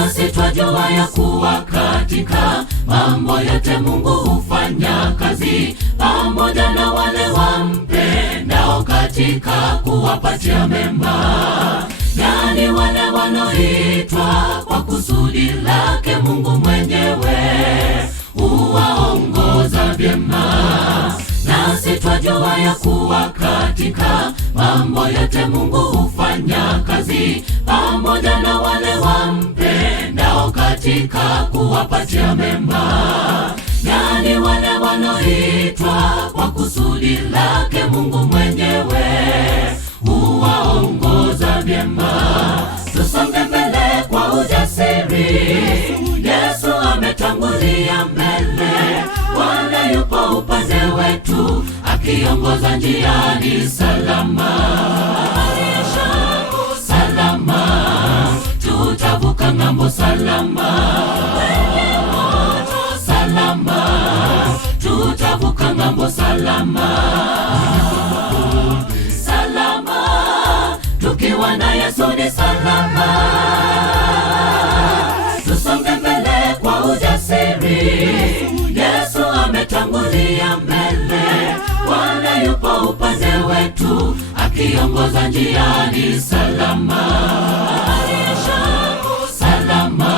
nasi twajua ya kuwa katika mambo yote Mungu hufanya kazi pamoja na wale wampendao katika kuwapatia mema, yani wale wanaoitwa kwa kusudi lake Mungu mwenyewe huwaongoza vyema. Nasi twajua ya kuwa katika mambo yote Mungu hufanya kazi pamoja na wale wampendao katika kuwapatia mema, yani wale wanaoitwa kwa kusudi lake Mungu mwenyewe huwaongoza vyema. Tusonge mbele kwa ujasiri, Yesu ametangulia mbele, Bwana yupo upande wetu akiongoza njiani salama. Salama, tutavuka ng'ambo salama. Salama, tutavuka ng'ambo salama. Salama, tukiwa na Yesu ni salama. Tusonge mbele kwa ujasiri, Yesu ametangulia mbele, Bwana yupo upande wetu akiongoza njiani salama. Salama,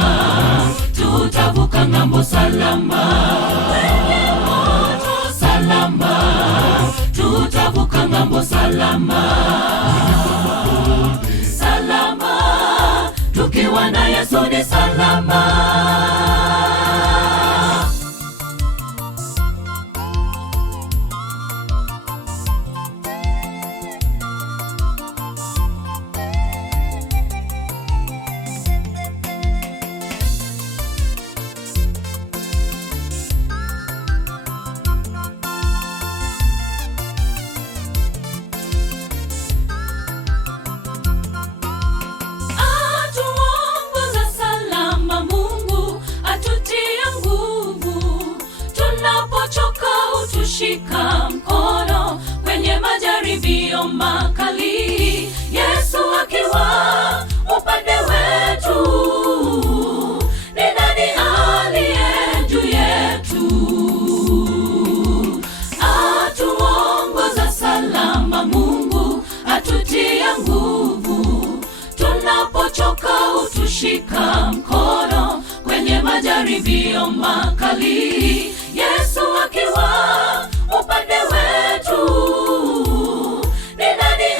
tutavuka ng'ambo salama. Salama, tutavuka ng'ambo salama. Salama, tukiwa na Yesu ni salama. Shika mkono kwenye majaribio makali, Yesu akiwa upande wetu, ni nani aliye juu yetu? Atuongoza salama, Mungu atutia nguvu, tunapochoka utushika mkono kwenye majaribio makali, Yesu akiwa upande wetu, ni nani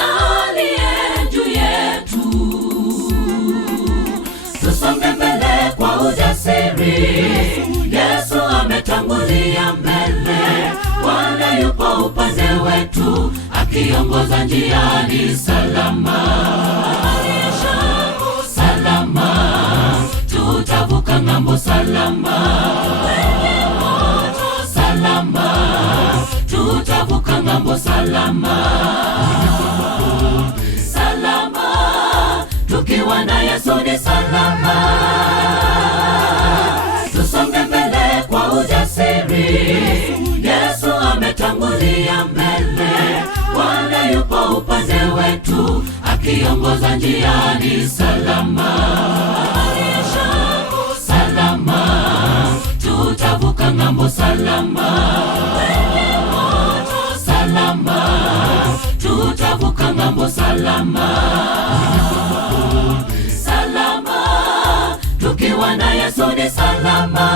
aliye juu yetu? Tusonge mbele kwa ujasiri, Yesu ametangulia mbele, Bwana yupo upande wetu akiongoza njiani salama. Salama, tutavuka ng'ambo salama. Salama, tutavuka ng'ambo salama. Salama, tukiwa na Yesu ni salama. Tusonge mbele kwa ujasiri, Yesu ametangulia mbele, Bwana yupo upande wetu akiongoza njiani salama. Salama, tutavuka ng'ambo salama. Salama, tutavuka ng'ambo salama. Salama, tukiwa na Yesu ni salama.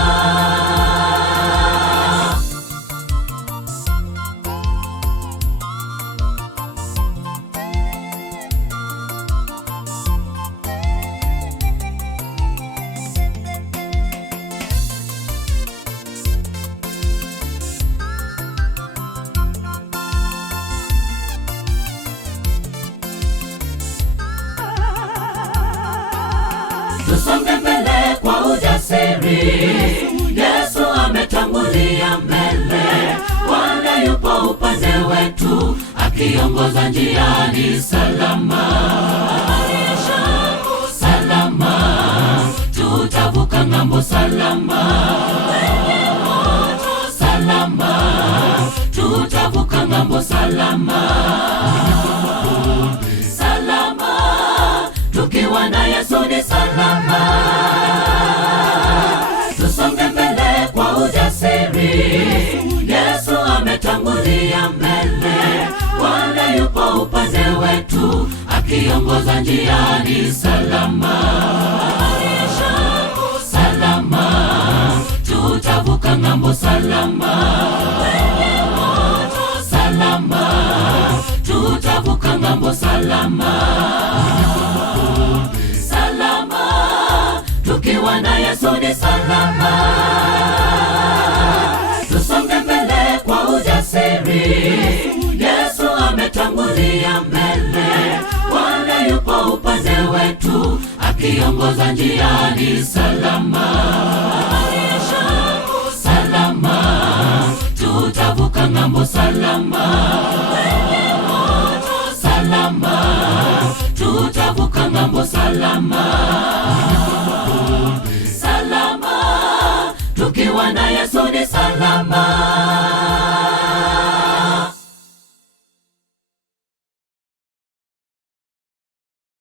Tusonge mbele kwa ujasiri, Yesu ametangulia mbele, Bwana yupo upande wetu akiongoza njiani salama. Salama, tutavuka ng'ambo salama. Salama, tutavuka ng'ambo salama. Salama, tukiwa na Yesu ni salama. akiongoza njiani salama. Salama, tutavuka ng'ambo salama. Salama, tutavuka ng'ambo salama. Salama, tukiwa na Yesu ni salama. Tusonge mbele kwa ujasiri, Yesu ametangulia mbele. Bwana yupo upande wetu, akiongoza njiani salama. Salama, tutavuka ng'ambo salama. Salama, tutavuka ng'ambo salama.